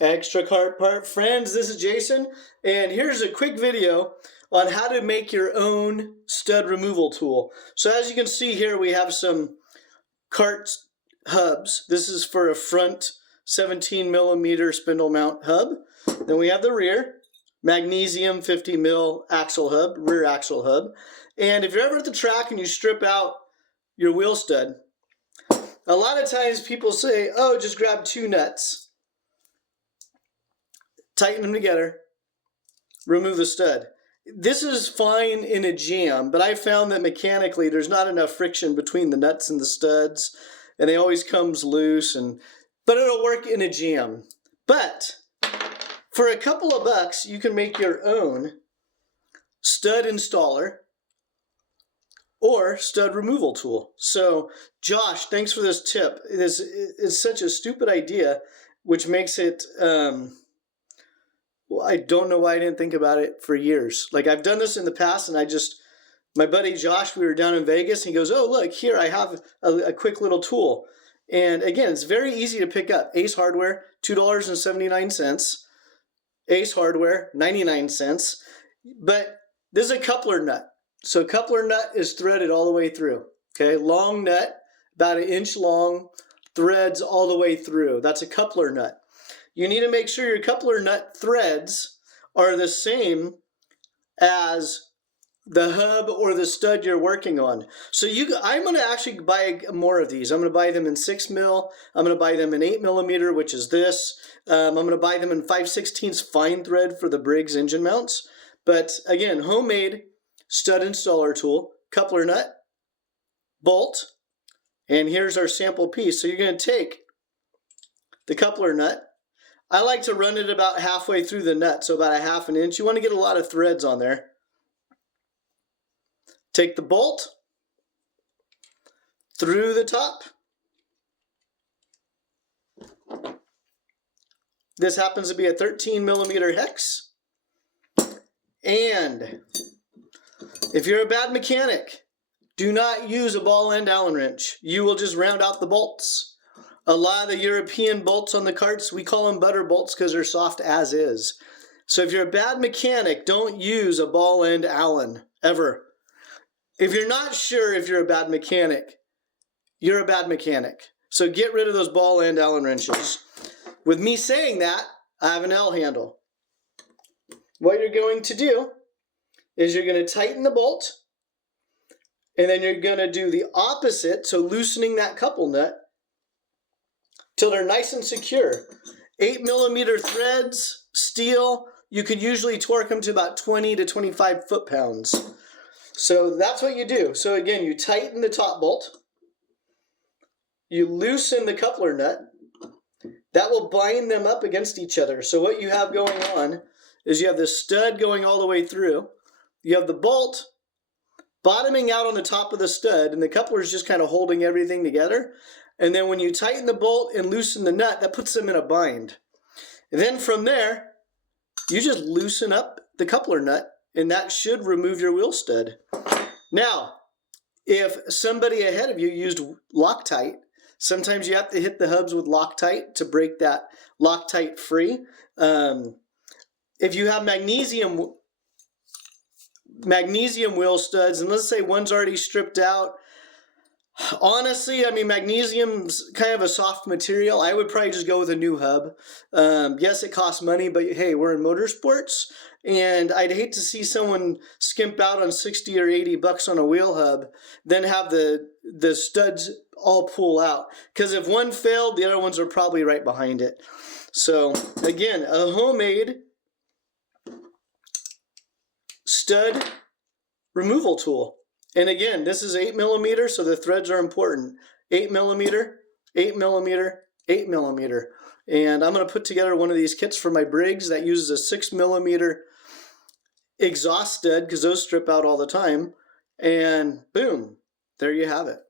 Extra Car Part friends, this is Jason, and here's a quick video on how to make your own stud removal tool. So as you can see here, we have some cart hubs. This is for a front 17 millimeter spindle mount hub. Then we have the rear, magnesium 50 mil axle hub, rear axle hub. And if you're ever at the track and you strip out your wheel stud, a lot of times people say, oh, just grab two nuts, tighten them together, remove the stud. This is fine in a jam, but I found that mechanically there's not enough friction between the nuts and the studs, and it always comes loose, but it'll work in a jam. But for a couple of bucks, you can make your own stud installer or stud removal tool. So Josh, thanks for this tip. It's such a stupid idea, which makes it, well, I don't know why I didn't think about it for years. Like, I've done this in the past, and my buddy Josh, we were down in Vegas, and he goes, oh, look, here, I have a quick little tool. And again, it's very easy to pick up. Ace Hardware, $2.79. Ace Hardware, 99 cents. But this is a coupler nut. So coupler nut is threaded all the way through. Okay, long nut, about 1 inch long, threads all the way through. That's a coupler nut. You need to make sure your coupler nut threads are the same as the hub or the stud you're working on. So I'm going to actually buy more of these. I'm going to buy them in 6 mil. I'm going to buy them in 8 millimeter, which is this. I'm going to buy them in 5/16 fine thread for the Briggs engine mounts. But again, homemade stud installer tool, coupler nut, bolt, and here's our sample piece. So you're going to take the coupler nut. I like to run it about halfway through the nut, so about 1/2 inch. You want to get a lot of threads on there. Take the bolt through the top. This happens to be a 13 millimeter hex. And if you're a bad mechanic, do not use a ball end Allen wrench. You will just round out the bolts. A lot of the European bolts on the carts, we call them butter bolts because they're soft as is. So if you're a bad mechanic, don't use a ball end Allen, ever. If you're not sure if you're a bad mechanic, you're a bad mechanic. So get rid of those ball end Allen wrenches. With me saying that, I have an L handle. What you're going to do is you're going to tighten the bolt, and then you're going to do the opposite, so loosening that couple nut, till they're nice and secure. 8 millimeter threads, steel, you could usually torque them to about 20 to 25 foot-pounds. So that's what you do. So again, you tighten the top bolt, you loosen the coupler nut, that will bind them up against each other. So what you have going on is you have the stud going all the way through, you have the bolt bottoming out on the top of the stud, and the coupler is just kind of holding everything together. And then when you tighten the bolt and loosen the nut, that puts them in a bind. And then from there, you just loosen up the coupler nut, and that should remove your wheel stud. Now, if somebody ahead of you used Loctite, sometimes you have to hit the hubs with Loctite to break that Loctite free. If you have magnesium wheel studs, and let's say one's already stripped out, honestly, I mean, magnesium's kind of a soft material. I would probably just go with a new hub. Yes, it costs money, but hey, we're in motorsports, and I'd hate to see someone skimp out on 60 or 80 bucks on a wheel hub, then have the studs all pull out. Because if one failed, the other ones are probably right behind it. So again, a homemade stud removal tool. And again, this is 8 millimeter, so the threads are important. 8 millimeter, 8 millimeter, 8 millimeter. And I'm going to put together one of these kits for my Briggs that uses a 6 millimeter exhaust stud, because those strip out all the time. And boom, there you have it.